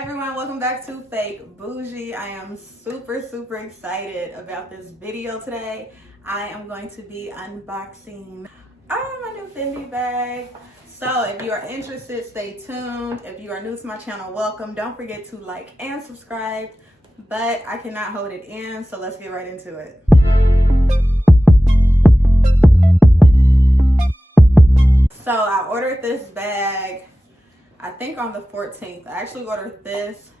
everyone, welcome back to Fake Boujie. I am super excited about this video today. I am going to be unboxing my new Fendi bag. So if you are interested, stay tuned. If you are new to my channel, welcome. Don't forget to like and subscribe, but I cannot hold it in, so let's get right into it. So I ordered this bag, I think on the 14th. I actually ordered this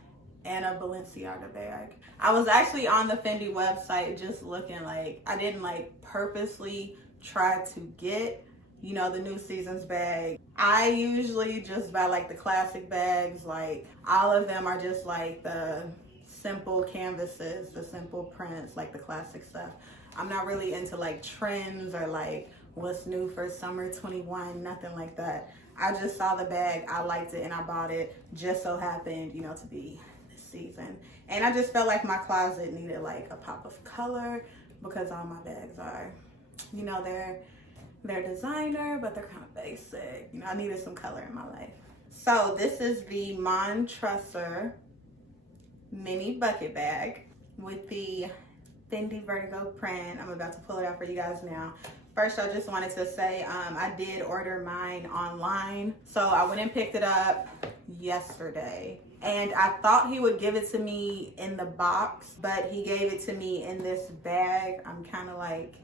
and a Balenciaga bag. I was actually on the Fendi website just looking, like, I didn't like purposely try to get, you know, the new season's bag. I usually just buy like the classic bags, like all of them are just like the simple canvases, the simple prints, like the classic stuff. I'm not really into like trends or like what's new for summer 21, nothing like that. I just saw the bag, I liked it, and I bought it. Just so happened, you know, to be this season. And I just felt like my closet needed like a pop of color because all my bags are, you know, they're designer, but they're kind of basic. You know, I needed some color in my life. So this is the Mon Tresor mini bucket bag with the Fendi Vertigo print. I'm about to pull it out for you guys now. First, I just wanted to say I did order mine online. So I went and picked it up yesterday. And I thought he would give it to me in the box, but he gave it to me in this bag. I'm kind of like,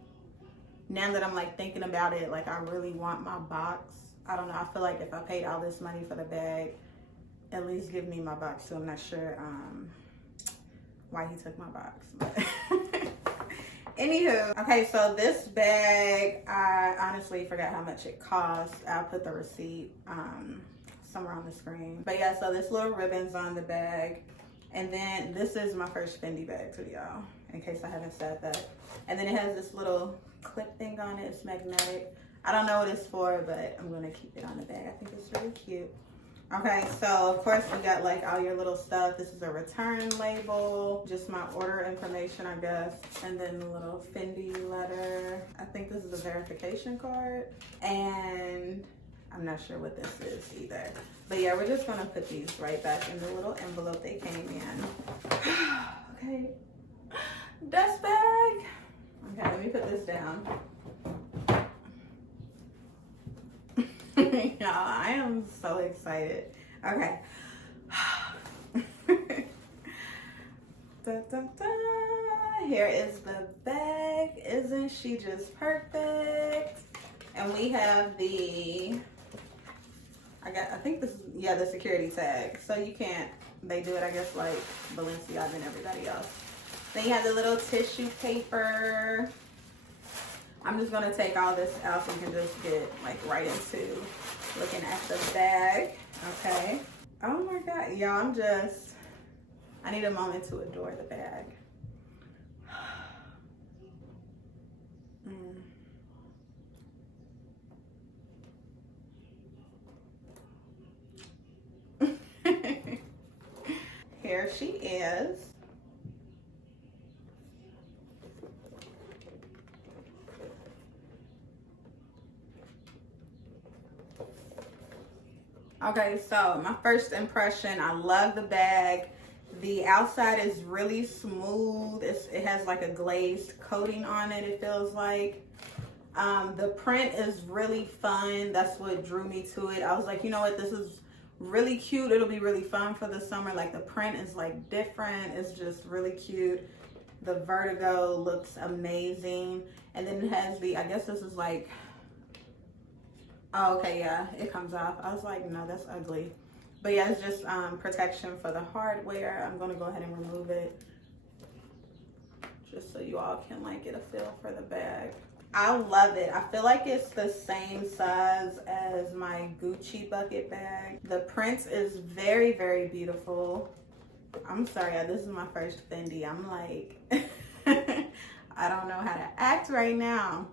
now that I'm like thinking about it, like I really want my box. I don't know, I feel like if I paid all this money for the bag, at least give me my box too. I'm not sure why he took my box, but anywho. Okay, so this bag, I honestly forgot how much it cost. I'll put the receipt somewhere on the screen. But yeah, so this little ribbon's on the bag. And then this is my first Fendi bag too, y'all, in case I haven't said that. And then it has this little clip thing on it. It's magnetic. I don't know what it's for, but I'm gonna keep it on the bag. I think it's really cute. Okay, so of course we got like all your little stuff. This is a return label, just my order information, I guess. And then the little Fendi letter. I think this is a verification card. And I'm not sure what this is either. But yeah, we're just gonna put these right back in the little envelope they came in. Okay, dust bag. Okay, let me put this down. Y'all, I am so excited. Okay. Da, da, da. Here is the bag. Isn't she just perfect? And we have the, I think this is, yeah, the security tag. So you can't, they do it, I guess, like Balenciaga and everybody else. Then you have the little tissue paper. I'm just gonna take all this out so we can just get like right into looking at the bag. Okay. Oh my God, y'all, I need a moment to adore the bag. Here she is. Okay, so my first impression, I love the bag. The outside is really smooth. It has like a glazed coating on it, it feels like. The print is really fun. That's what drew me to it. I was like, you know what, this is really cute. It'll be really fun for the summer. Like the print is like different. It's just really cute. The Vertigo looks amazing. And then it has the, I guess this is like, oh, okay, yeah, it comes off. I was like, no, that's ugly. But yeah, it's just protection for the hardware. I'm gonna go ahead and remove it just so you all can like get a feel for the bag. I love it. I feel like it's the same size as my Gucci bucket bag. The print is very beautiful. I'm sorry, this is my first Fendi. I'm like, I don't know how to act right now.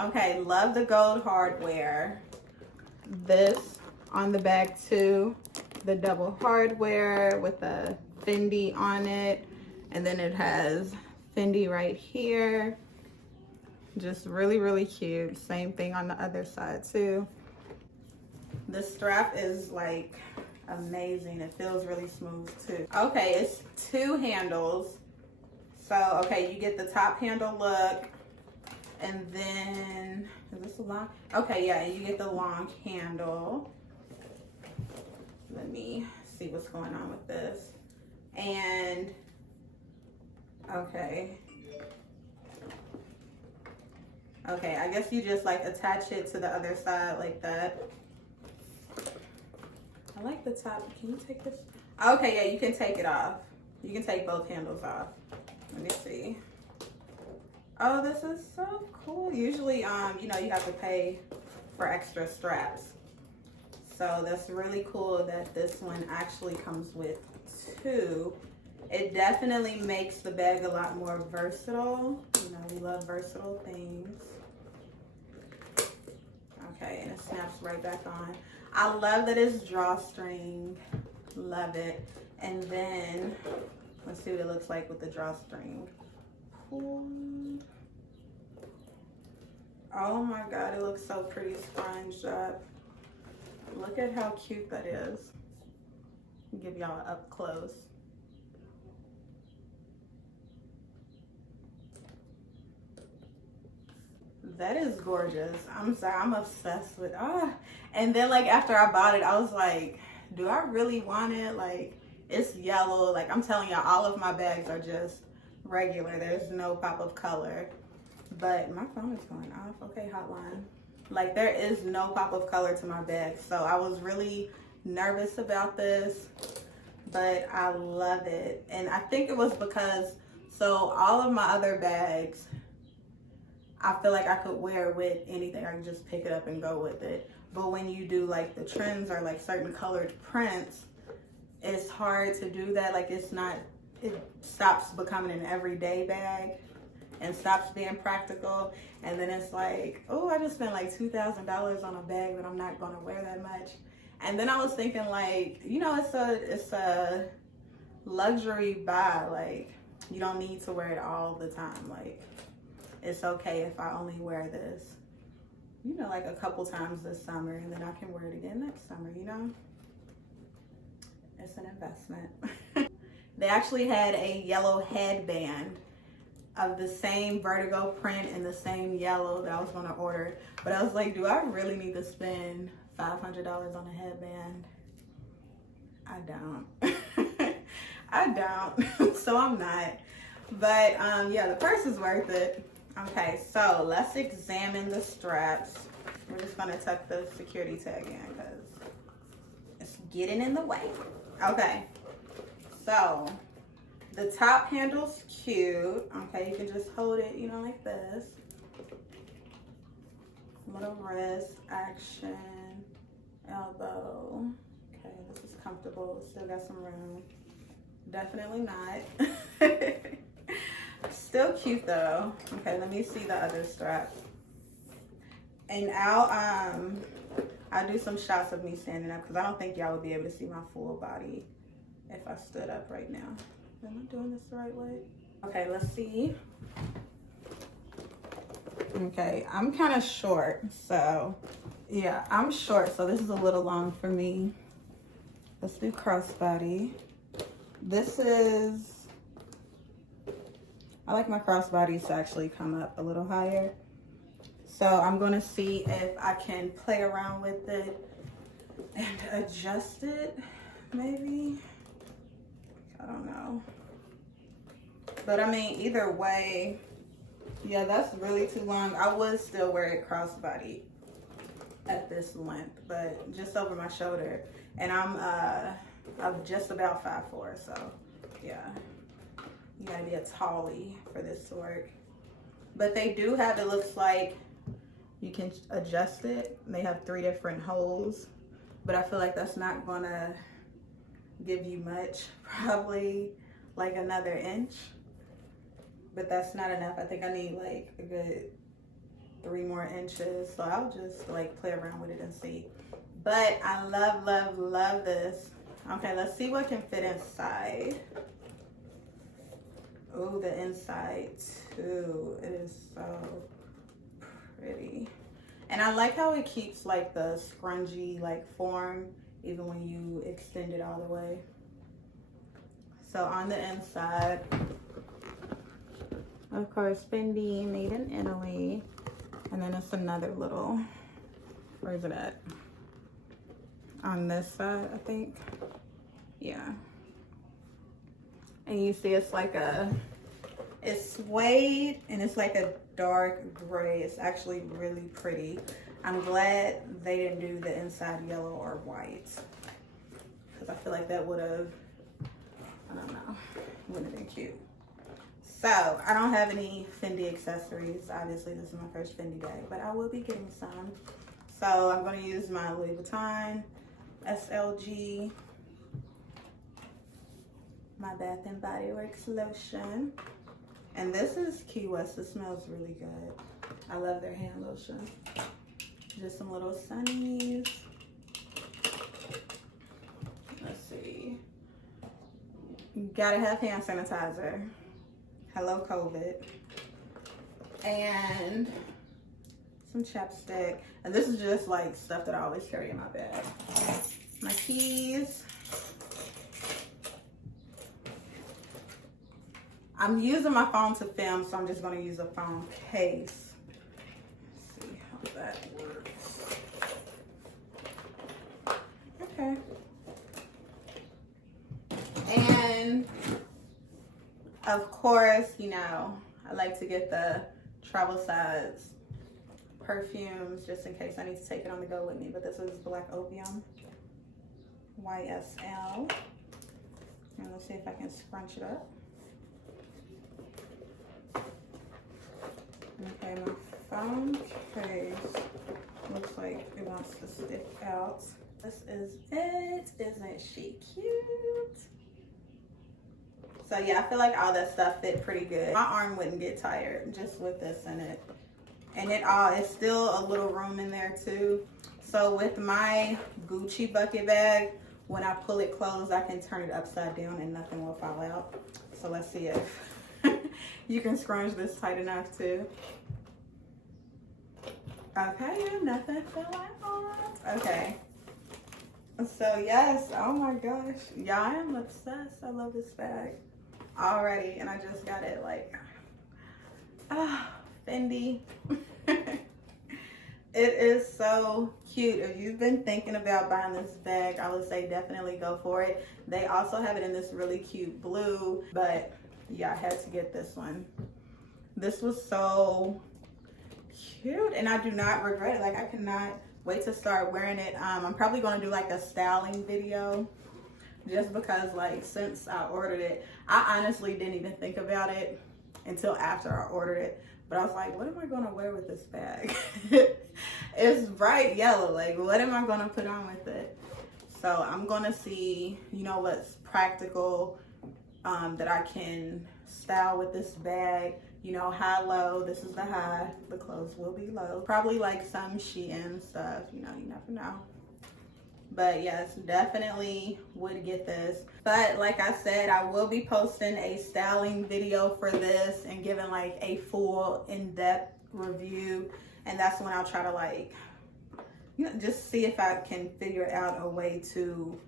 Okay, love the gold hardware. This on the bag too, the double hardware with the Fendi on it, and then it has Fendi right here. Just really cute. Same thing on the other side too. The strap is like, amazing. It feels really smooth too. Okay, it's 2 handles. So, okay, you get the top handle look, and then, is this a long? Okay, yeah, you get the long handle. Let me see what's going on with this. And, okay. Okay, I guess you just like attach it to the other side like that. I like the top. Can you take this? Okay, yeah, you can take it off. You can take both handles off. Let me see. Oh, this is so cool. Usually, you know, you have to pay for extra straps. So that's really cool that this one actually comes with 2. It definitely makes the bag a lot more versatile. You know, we love versatile things. Okay, and it snaps right back on. I love that it's drawstring. Love it. And then, let's see what it looks like with the drawstring. Oh my God, it looks so pretty scrunched up. Look at how cute that is. I'll give y'all up close. That is gorgeous. I'm sorry, I'm obsessed with, and then like after I bought it, I was like, do I really want it? Like, it's yellow. Like, I'm telling y'all, all of my bags are just regular. There's no pop of color. But my phone is going off. Okay, hotline. Like, there is no pop of color to my bag. So I was really nervous about this, but I love it. And I think it was because, so all of my other bags, I feel like I could wear with anything. I can just pick it up and go with it. But when you do like the trends or like certain colored prints, it's hard to do that. Like, it's not, it stops becoming an everyday bag and stops being practical. And then it's like, oh, I just spent like $2,000 on a bag that I'm not gonna wear that much. And then I was thinking, like, you know, it's a luxury buy. Like, you don't need to wear it all the time. Like, it's okay if I only wear this, you know, like a couple times this summer, and then I can wear it again next summer, you know? It's an investment. They actually had a yellow headband of the same Vertigo print and the same yellow that I was gonna order. But I was like, do I really need to spend $500 on a headband? I don't. I don't, so I'm not. But yeah, the purse is worth it. Okay, so let's examine the straps. We're just gonna tuck the security tag in because it's getting in the way. Okay, so the top handle's cute. Okay, you can just hold it, you know, like this. Little wrist action, elbow. Okay, this is comfortable. Still got some room. Definitely not. Still cute though. Okay, let me see the other strap. And I'll do some shots of me standing up because I don't think y'all would be able to see my full body if I stood up right now. Am I doing this the right way? Okay, let's see. Okay, I'm kind of short, so yeah, I'm short, so this is a little long for me. Let's do crossbody. This is, I like my crossbodies to actually come up a little higher. So I'm gonna see if I can play around with it and adjust it, maybe. I don't know. But I mean, either way, yeah, that's really too long. I would still wear it crossbody at this length, but just over my shoulder. And I'm just about 5'4", so yeah. You gotta be a tallie for this to work. But they do have, it looks like you can adjust it. They have 3 different holes, but I feel like that's not gonna give you much, probably like another inch, but that's not enough. I think I need like a good 3 more inches, so I'll just like play around with it and see. But I love, love, love this. Okay, let's see what can fit inside. Oh, the inside too. It is so pretty. And I like how it keeps like the scrungy like form even when you extend it all the way. So on the inside, of course, Fendi, made in Italy. And then it's another little, where is it at? On this side, I think. Yeah. And you see it's like it's suede and it's like a dark gray. It's actually really pretty. I'm glad they didn't do the inside yellow or white, because I feel like that would have, I don't know, wouldn't have been cute. So I don't have any Fendi accessories. Obviously this is my first Fendi bag, but I will be getting some. So I'm going to use my Louis Vuitton SLG, my Bath and Body Works lotion. And this is Key West. It smells really good. I love their hand lotion. Just some little sunnies. Let's see. You gotta have hand sanitizer. Hello, COVID. And some chapstick. And this is just like stuff that I always carry in my bag. My keys. I'm using my phone to film, so I'm just gonna use a phone case. Let's see how that works. Okay. And of course, you know, I like to get the travel size perfumes just in case I need to take it on the go with me. But this is Black Opium, YSL. And let's see if I can scrunch it up. Okay, my phone case looks like it wants to stick out. This is it. Isn't she cute? So yeah, I feel like all that stuff fit pretty good. My arm wouldn't get tired just with this in it. And it's still a little room in there too. So with my Gucci bucket bag, when I pull it closed, I can turn it upside down and nothing will fall out. So let's see if you can scrunch this tight enough too. Okay, nothing fell out. Okay. So yes, oh my gosh. Yeah, I am obsessed. I love this bag already. And I just got it like, Fendi. It is so cute. If you've been thinking about buying this bag, I would say definitely go for it. They also have it in this really cute blue, but yeah, I had to get this one. This was so cute and I do not regret it. Like, I cannot wait to start wearing it. I'm probably going to do like a styling video just because, like, since I ordered it, I honestly didn't even think about it until after I ordered it. But I was like, what am I going to wear with this bag? It's bright yellow. Like, what am I going to put on with it? So I'm going to see, you know, what's practical that I can style with this bag. You know, high, low. This is the high. The clothes will be low. Probably like some Shein stuff. You know, you never know. But yes, definitely would get this. But like I said, I will be posting a styling video for this and giving like a full in-depth review. And that's when I'll try to, like, you know, just see if I can figure out a way to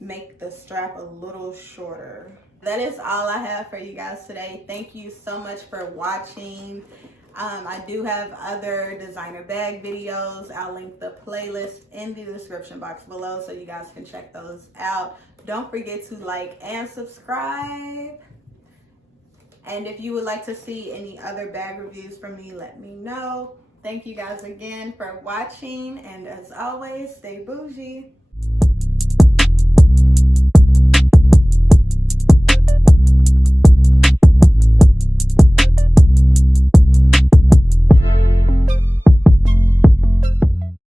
make the strap a little shorter. That is all I have for you guys today. Thank you so much for watching. I do have other designer bag videos. I'll link the playlist in the description box below so you guys can check those out. Don't forget to like and subscribe. And if you would like to see any other bag reviews from me, let me know. Thank you guys again for watching. And as always, stay bougie.